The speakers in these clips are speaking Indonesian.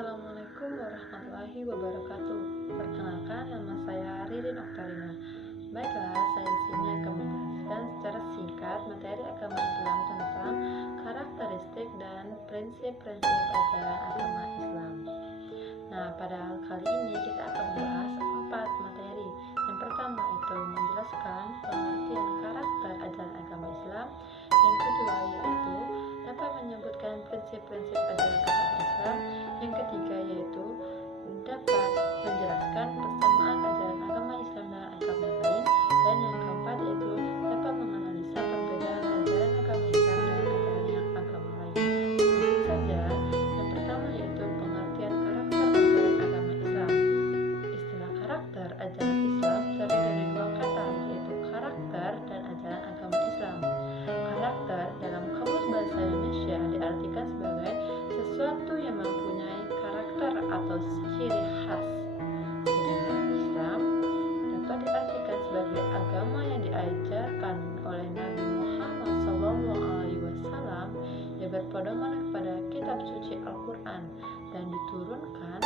Assalamualaikum warahmatullahi wabarakatuh. Perkenalkan, nama saya Ririn Oktarina. Baiklah, saya di sini akan menjelaskan secara singkat materi agama Islam tentang karakteristik dan prinsip-prinsip ajaran agama Islam. Nah, pada kali ini kita akan membahas 4 materi. Yang pertama itu menjelaskan pengertian karakter ajaran agama Islam. Yang kedua yaitu dapat menyebutkan prinsip-prinsip ajaran agama Islam. Yang ketiga yaitu dapat menjelaskan persamaan ajaran agama Islam dengan agama lain. Dan yang keempat yaitu dapat menganalisa perbedaan ajaran agama Islam dengan ajaran agama lain. Langsung saja, yang pertama yaitu pengertian karakter ajaran agama Islam. Istilah karakter ajaran Islam terdiri dari 2 kata, yaitu karakter dan ajaran agama Islam. Karakter dalam Kamus Bahasa Indonesia diartikan sebagai sesuatu yang mempunyai karakter atau ciri khas. Sedangkan Islam dapat diartikan sebagai agama yang diajarkan oleh Nabi Muhammad SAW yang berpedoman kepada kitab suci Al-Quran dan diturunkan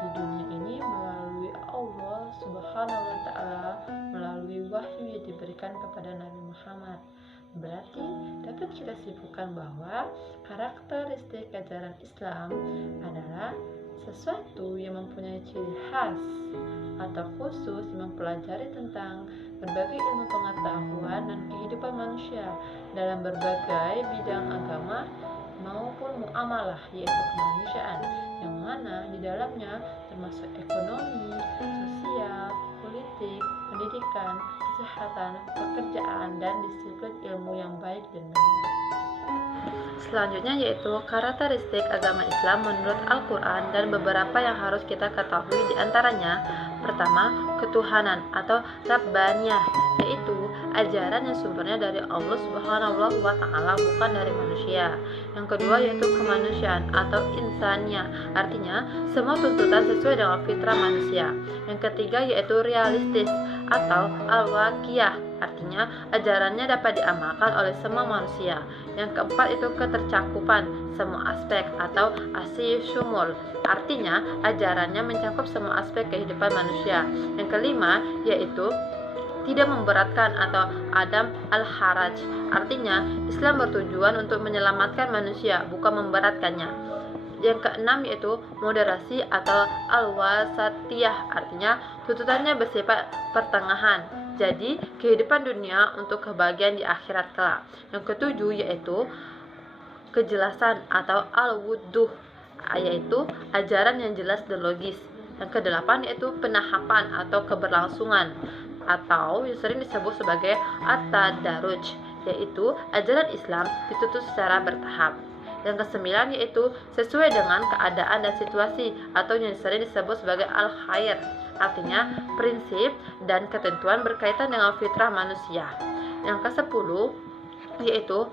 di dunia ini melalui Allah Subhanahu wa Ta'ala melalui wahyu yang diberikan kepada Nabi Muhammad. Berarti dapat kita simpulkan bahwa karakteristik ajaran Islam adalah sesuatu yang mempunyai ciri khas atau khusus yang mempelajari tentang berbagai ilmu pengetahuan dan kehidupan manusia dalam berbagai bidang agama maupun muamalah, yaitu kemanusiaan, yang mana di dalamnya termasuk ekonomi, sosial, politik, pendidikan, kesehatan, pekerjaan, dan disiplin ilmu yang baik dan benar. Selanjutnya yaitu karakteristik agama Islam menurut Al-Quran dan beberapa yang harus kita ketahui diantaranya. Pertama, ketuhanan atau Rabbaniyah, yaitu ajaran yang sumbernya dari Allah Subhanahu wa Ta'ala, bukan dari manusia. Yang kedua yaitu kemanusiaan atau insaniyah, artinya semua tuntutan sesuai dengan fitrah manusia. Yang ketiga yaitu realistis atau al-waqiyah, artinya ajarannya dapat diamalkan oleh semua manusia. Yang keempat itu ketercakupan semua aspek atau asyumul, artinya ajarannya mencakup semua aspek kehidupan manusia. Yang kelima yaitu tidak memberatkan atau adam al-haraj, artinya Islam bertujuan untuk menyelamatkan manusia, bukan memberatkannya. Yang keenam yaitu moderasi atau al-wasatiyah, artinya tuntutannya bersifat pertengahan, jadi kehidupan dunia untuk kebahagiaan di akhirat kelak. Yang ketujuh yaitu kejelasan atau al-wuduh, yaitu ajaran yang jelas dan logis. Yang kedelapan yaitu penahapan atau keberlangsungan, atau yang sering disebut sebagai at-tadarruj, yaitu ajaran Islam dituntut secara bertahap. Yang kesembilan yaitu sesuai dengan keadaan dan situasi, atau yang sering disebut sebagai al-khair, artinya prinsip dan ketentuan berkaitan dengan fitrah manusia. Yang kesepuluh yaitu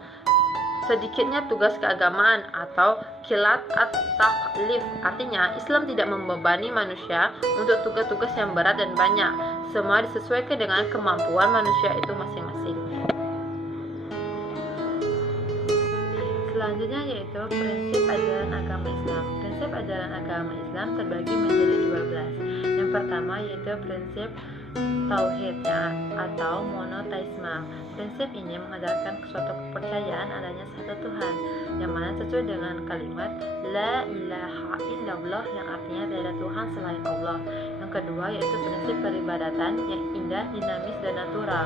sedikitnya tugas keagamaan atau kilat at-taklif, artinya Islam tidak membebani manusia untuk tugas-tugas yang berat dan banyak, semua disesuaikan dengan kemampuan manusia itu masing-masing. Selanjutnya yaitu prinsip ajaran agama Islam. Prinsip ajaran agama Islam terbagi menjadi 12. Yang pertama yaitu prinsip tauhid atau monoteisme. Prinsip ini mengajarkan suatu kepercayaan adanya satu Tuhan, yang mana sesuai dengan kalimat la ilaha illallah, yang artinya tidak ada Tuhan selain Allah. Yang kedua yaitu prinsip peribadatan yang indah, dinamis, dan natural.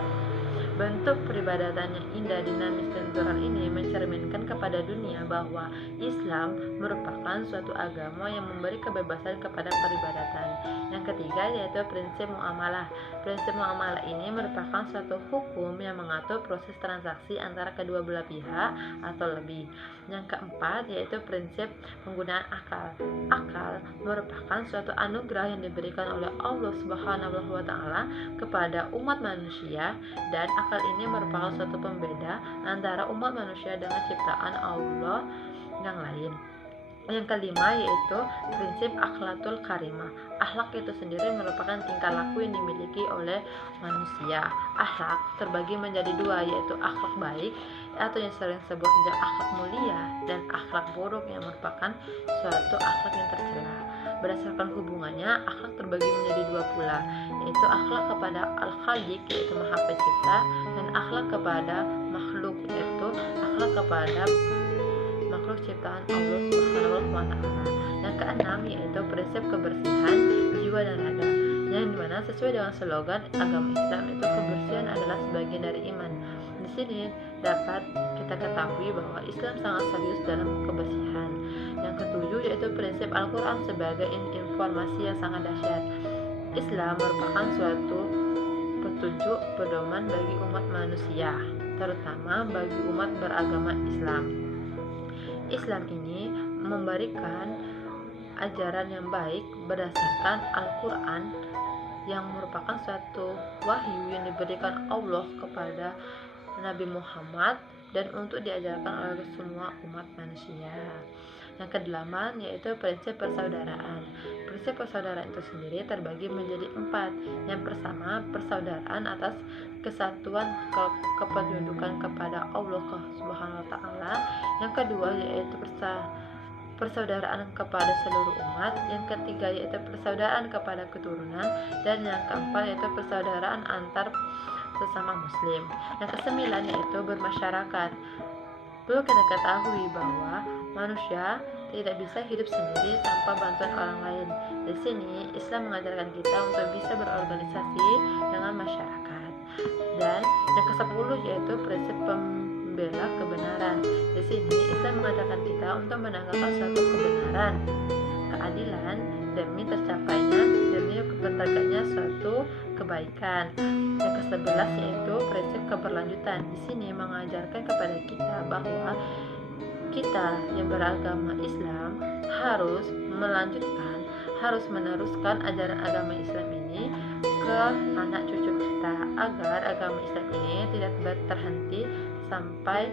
Bentuk peribadatan yang indah, dinamis, dan natural ini mencerminkan kepada dunia bahwa Islam merupakan suatu agama yang memberi kebebasan kepada peribadatan. Yang ketiga yaitu prinsip muamalah. Prinsip muamalah ini merupakan suatu hukum yang mengatur proses transaksi antara kedua belah pihak atau lebih. Yang keempat yaitu prinsip penggunaan akal. Akal merupakan suatu anugerah yang diberikan oleh Allah Subhanahu wa Ta'ala kepada umat manusia, dan akal ini merupakan suatu pembeda antara umat manusia dengan ciptaan Allah yang lain. Yang kelima yaitu prinsip akhlakul karimah. Akhlak itu sendiri merupakan tingkah laku yang dimiliki oleh manusia. Akhlak terbagi menjadi 2, yaitu akhlak baik atau yang sering disebut akhlak mulia dan akhlak buruk yang merupakan suatu akhlak yang tercela. Berdasarkan hubungannya, akhlak terbagi menjadi dua pula, yaitu akhlak kepada Al-Khaliq, yaitu Maha Pencipta, dan akhlak kepada makhluk, yaitu akhlak kepada makhluk ciptaan Allah Subhanahu wa Ta'ala. Yang keenam yaitu prinsip kebersihan jiwa dan raga, yang dimana sesuai dengan slogan agama Islam itu kebersihan adalah sebagian dari iman. Di sini dapat kita ketahui bahwa Islam sangat serius dalam kebersihan. Yang ketujuh yaitu prinsip Al-Quran sebagai informasi yang sangat dahsyat. Islam merupakan suatu petunjuk pedoman bagi umat manusia, terutama bagi umat beragama Islam. Islam ini memberikan ajaran yang baik berdasarkan Al-Quran yang merupakan suatu wahyu yang diberikan Allah kepada Nabi Muhammad dan untuk diajarkan oleh semua umat manusia. Yang kedelapan yaitu prinsip persaudaraan. Prinsip persaudaraan itu sendiri terbagi menjadi 4. Yang pertama, persaudaraan atas kesatuan kependudukan kepada Allah Subhanahu wa Ta'ala. Yang kedua yaitu persaudaraan kepada seluruh umat. Yang ketiga yaitu persaudaraan kepada keturunan, dan yang keempat yaitu persaudaraan antar sesama muslim. Yang kesembilan yaitu bermasyarakat. Perlu kita ketahui bahwa manusia tidak bisa hidup sendiri tanpa bantuan orang lain. Di sini Islam mengajarkan kita untuk bisa berorganisasi dengan masyarakat. Dan yang ke-10 yaitu prinsip pembela kebenaran. Di sini Islam mengajarkan kita untuk menegakkan suatu kebenaran, keadilan demi tercapainya, demi tertegaknya suatu kebaikan. Yang ke-11 yaitu prinsip keberlanjutan. Di sini mengajarkan kepada kita bahwa kita yang beragama Islam harus melanjutkan, harus meneruskan ajaran agama Islam ini ke anak cucu kita, agar agama Islam ini tidak terhenti sampai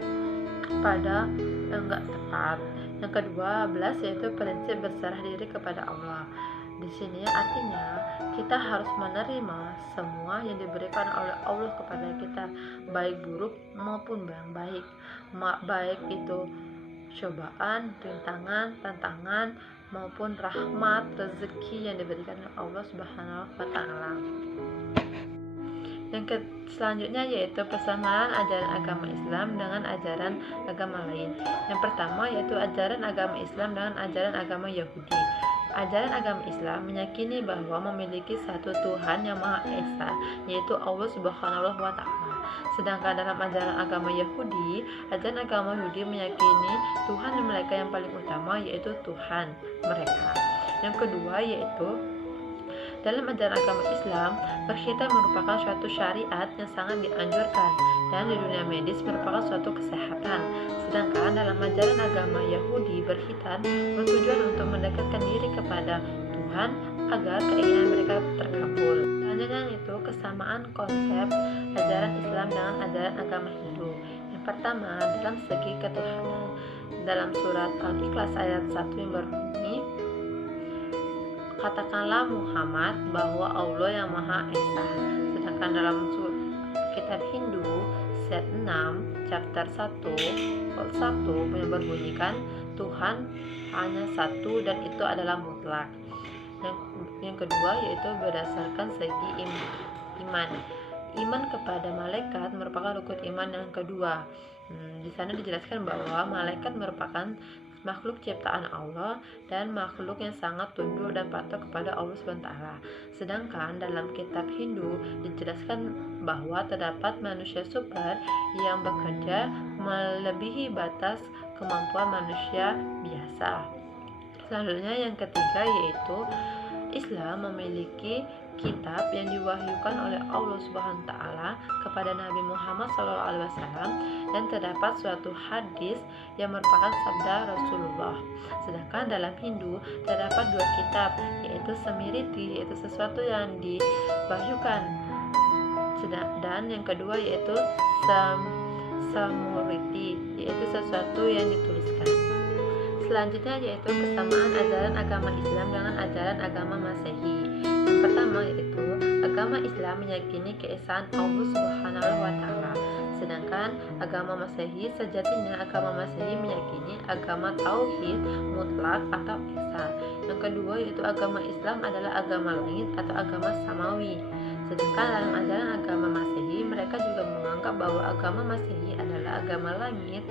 pada enggak tepat. Yang ke-12 yaitu prinsip berserah diri kepada Allah. Di sini artinya kita harus menerima semua yang diberikan oleh Allah kepada kita, baik buruk maupun yang baik. Baik itu cobaan, rintangan, tantangan maupun rahmat, rezeki yang diberikan oleh Allah Subhanahu wa Ta'ala. Yang selanjutnya yaitu persamaan ajaran agama Islam dengan ajaran agama lain. Yang pertama yaitu ajaran agama Islam dengan ajaran agama Yahudi. Ajaran agama Islam meyakini bahwa memiliki satu Tuhan yang Maha Esa, yaitu Allah Subhanahu wa Ta'ala. Sedangkan dalam ajaran agama Yahudi, ajaran agama Yahudi meyakini Tuhan mereka yang paling utama yaitu Tuhan mereka. Yang kedua yaitu dalam ajaran agama Islam, berkhitan merupakan suatu syariat yang sangat dianjurkan dan di dunia medis merupakan suatu kesehatan. Sedangkan dalam ajaran agama Yahudi, berkhitan bertujuan untuk mendekatkan diri kepada Tuhan agar keinginan mereka terkabul. Selanjutnya itu kesamaan konsep ajaran Islam dengan ajaran agama Hindu. Yang pertama dalam segi ketuhanan. Dalam surat Al-Ikhlas ayat 1 yang berbunyi, katakanlah Muhammad bahwa Allah yang Maha Esa. Sedangkan dalam kitab Hindu set 6 chapter 1 yang berbunyikan Tuhan hanya satu dan itu adalah mutlak. Yang kedua yaitu berdasarkan segi iman. Iman kepada malaikat merupakan rukun iman yang kedua. Di sana dijelaskan bahwa malaikat merupakan makhluk ciptaan Allah dan makhluk yang sangat tunduk dan patuh kepada Allah SWT. Sedangkan dalam kitab Hindu dijelaskan bahwa terdapat manusia super yang bekerja melebihi batas kemampuan manusia biasa. Selanjutnya yang ketiga yaitu Islam memiliki kitab yang diwahyukan oleh Allah Subhanahu wa Ta'ala kepada Nabi Muhammad SAW, dan terdapat suatu hadis yang merupakan sabda Rasulullah. Sedangkan dalam Hindu terdapat dua kitab, yaitu Smriti, yaitu sesuatu yang diwahyukan, dan yang kedua yaitu Samuriti, yaitu sesuatu yang dituliskan. Selanjutnya yaitu kesamaan ajaran agama Islam dengan ajaran agama Masehi. Yang pertama yaitu agama Islam meyakini keesaan Allah Subhanahu wa Ta'ala. Sedangkan agama Masehi sejatinya agama Masehi meyakini agama tauhid mutlak atau esa. Yang kedua yaitu agama Islam adalah agama langit atau agama samawi. Sedangkan dalam ajaran agama Masehi mereka juga menganggap bahwa agama Masehi adalah agama langit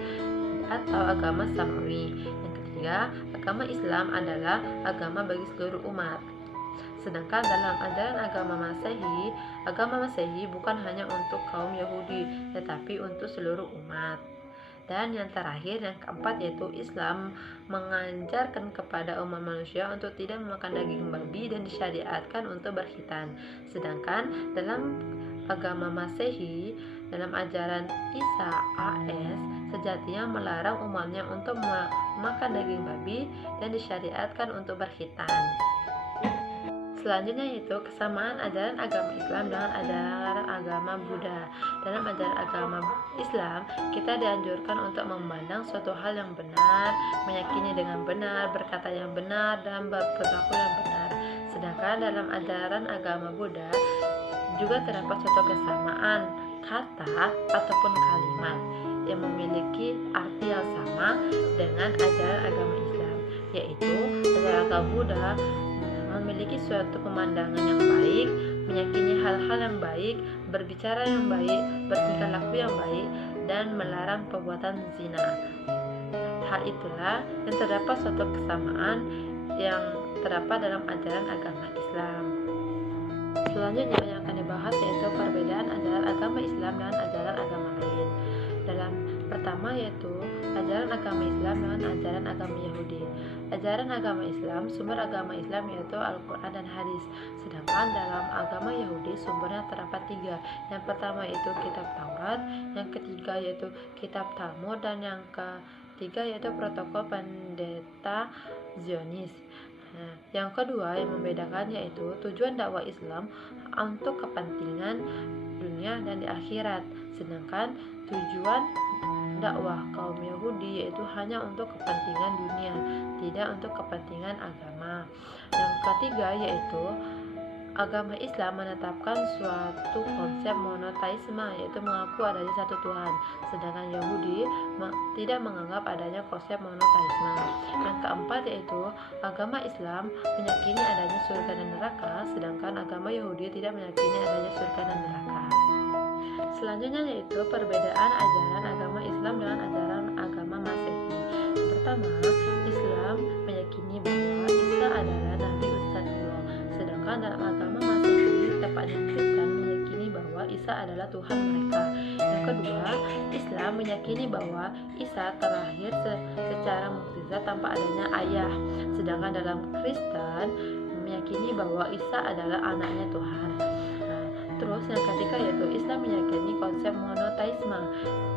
atau agama samawi. Yang ketiga, agama Islam adalah agama bagi seluruh umat. Sedangkan dalam ajaran agama Masehi bukan hanya untuk kaum Yahudi, tetapi untuk seluruh umat. Dan yang terakhir, yang keempat yaitu Islam mengajarkan kepada umat manusia untuk tidak memakan daging babi dan disyariatkan untuk berkhitan. Sedangkan dalam agama Masehi, dalam ajaran Isa AS, sejatinya melarang umatnya untuk memakan daging babi dan disyariatkan untuk berkhitan. Selanjutnya yaitu kesamaan ajaran agama Islam dengan ajaran agama Buddha. Dalam ajaran agama Islam, kita dianjurkan untuk memandang suatu hal yang benar, meyakini dengan benar, berkata yang benar, dan berperilaku yang benar. Sedangkan dalam ajaran agama Buddha juga terdapat suatu kesamaan kata ataupun kalimat yang memiliki arti yang sama dengan ajaran agama Islam, yaitu ajaran agama Buddha memiliki suatu pemandangan yang baik, meyakini hal-hal yang baik, berbicara yang baik, bertingkah laku yang baik, dan melarang perbuatan zina. Hal itulah yang terdapat suatu kesamaan yang terdapat dalam ajaran agama Islam. Selanjutnya yang akan dibahas yaitu perbedaan ajaran agama Islam dengan ajaran agama lain. Dalam pertama yaitu ajaran agama Islam dengan ajaran agama Yahudi. Ajaran agama Islam, sumber agama Islam yaitu Al-Quran dan Hadis. Sedangkan dalam agama Yahudi sumbernya terdapat 3. Yang pertama yaitu kitab Taurat, yang ketiga yaitu kitab Talmud, dan yang ketiga yaitu protokol pendeta Zionis. Yang kedua yang membedakan yaitu tujuan dakwah Islam untuk kepentingan dunia dan di akhirat. Sedangkan tujuan dakwah kaum Yahudi yaitu hanya untuk kepentingan dunia, tidak untuk kepentingan agama. Yang ketiga yaitu agama Islam menetapkan suatu konsep monoteisme, yaitu mengaku adanya satu Tuhan. Sedangkan Yahudi tidak menganggap adanya konsep monoteisme. Yang keempat yaitu agama Islam meyakini adanya surga dan neraka, sedangkan agama Yahudi tidak meyakini adanya surga dan neraka. Selanjutnya yaitu perbedaan ajaran agama Islam dengan ajaran agama Masehi. Yang pertama, Islam meyakini bahwa Isa adalah Nabi utusan Allah. Sedangkan dalam agama Masehi, tepatnya Kristen, meyakini bahwa Isa adalah Tuhan mereka. Yang kedua, Islam meyakini bahwa Isa terlahir secara mukjizat tanpa adanya ayah. Sedangkan dalam Kristen meyakini bahwa Isa adalah anaknya Tuhan. Terus yang ketiga yaitu Islam meyakini konsep monoteisme,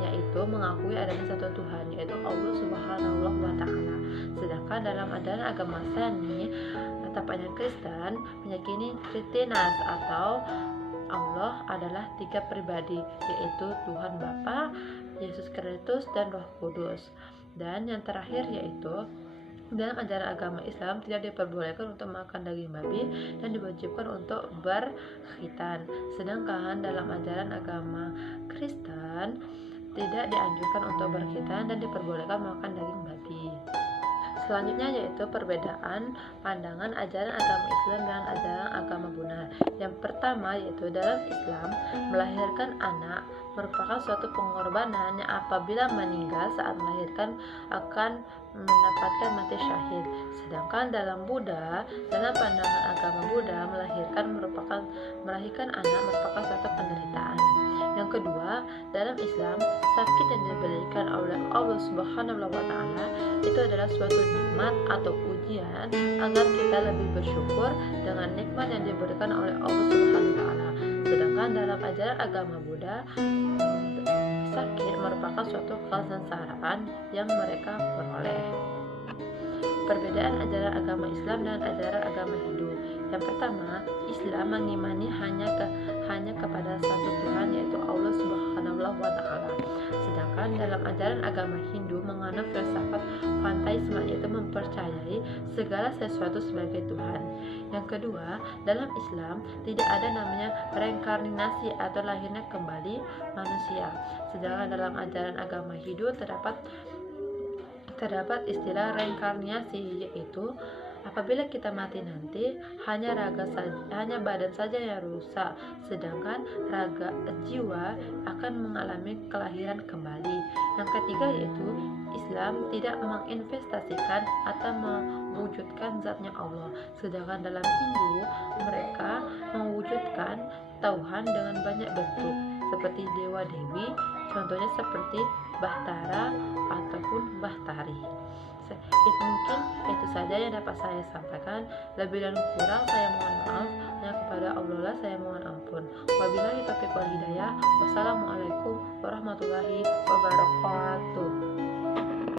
yaitu mengakui adanya satu Tuhan, yaitu Allah Subhanahu wa Ta'ala. Sedangkan dalam ajaran agama Nasrani, tepatnya Kristen, meyakini Trinitas atau Allah adalah 3 pribadi, yaitu Tuhan Bapa, Yesus Kristus, dan Roh Kudus. Dan yang terakhir yaitu dalam ajaran agama Islam tidak diperbolehkan untuk makan daging babi dan diwajibkan untuk berkhitan. Sedangkan dalam ajaran agama Kristen tidak dianjurkan untuk berkhitan dan diperbolehkan makan daging babi. Selanjutnya yaitu perbedaan pandangan ajaran agama Islam dengan ajaran agama Buddha. Yang pertama yaitu dalam Islam melahirkan anak merupakan suatu pengorbanan yang apabila meninggal saat melahirkan akan mendapatkan mati syahid. Sedangkan dalam Buddha, dalam pandangan agama Buddha, melahirkan anak merupakan suatu penderitaan. Yang kedua, dalam Islam, sakit yang diberikan oleh Allah Subhanahu wa Ta'ala itu adalah suatu nikmat atau ujian agar kita lebih bersyukur dengan nikmat yang diberikan oleh Allah Subhanahu wa Ta'ala. Sedangkan dalam ajaran agama Buddha, sakit merupakan suatu kesengsaraan yang mereka peroleh. Perbedaan ajaran agama Islam dan ajaran agama Hindu. Yang pertama, Islam mengimani hanya kepada satu Tuhan, yaitu Allah Subhanahu wa Ta'ala. Sedangkan dalam ajaran agama Hindu menganut filsafat panteisme, yaitu mempercayai segala sesuatu sebagai Tuhan. Yang kedua, dalam Islam tidak ada namanya reinkarnasi atau lahirnya kembali manusia. Sedangkan dalam ajaran agama Hindu terdapat istilah reinkarnasi, yaitu apabila kita mati nanti hanya badan saja yang rusak, sedangkan jiwa akan mengalami kelahiran kembali. Yang ketiga yaitu Islam tidak menginvestasikan atau mewujudkan zatnya Allah, sedangkan dalam Hindu mereka mewujudkan Tuhan dengan banyak bentuk seperti dewa dewi, contohnya seperti Bahtara ataupun Bahtari. Mungkin itu saja yang dapat saya sampaikan. Lebih dan kurang saya mohon maaf. Hanya kepada Allah lah saya mohon ampun. Wabillahi taufiq wal hidayah. Wassalamualaikum warahmatullahi wabarakatuh.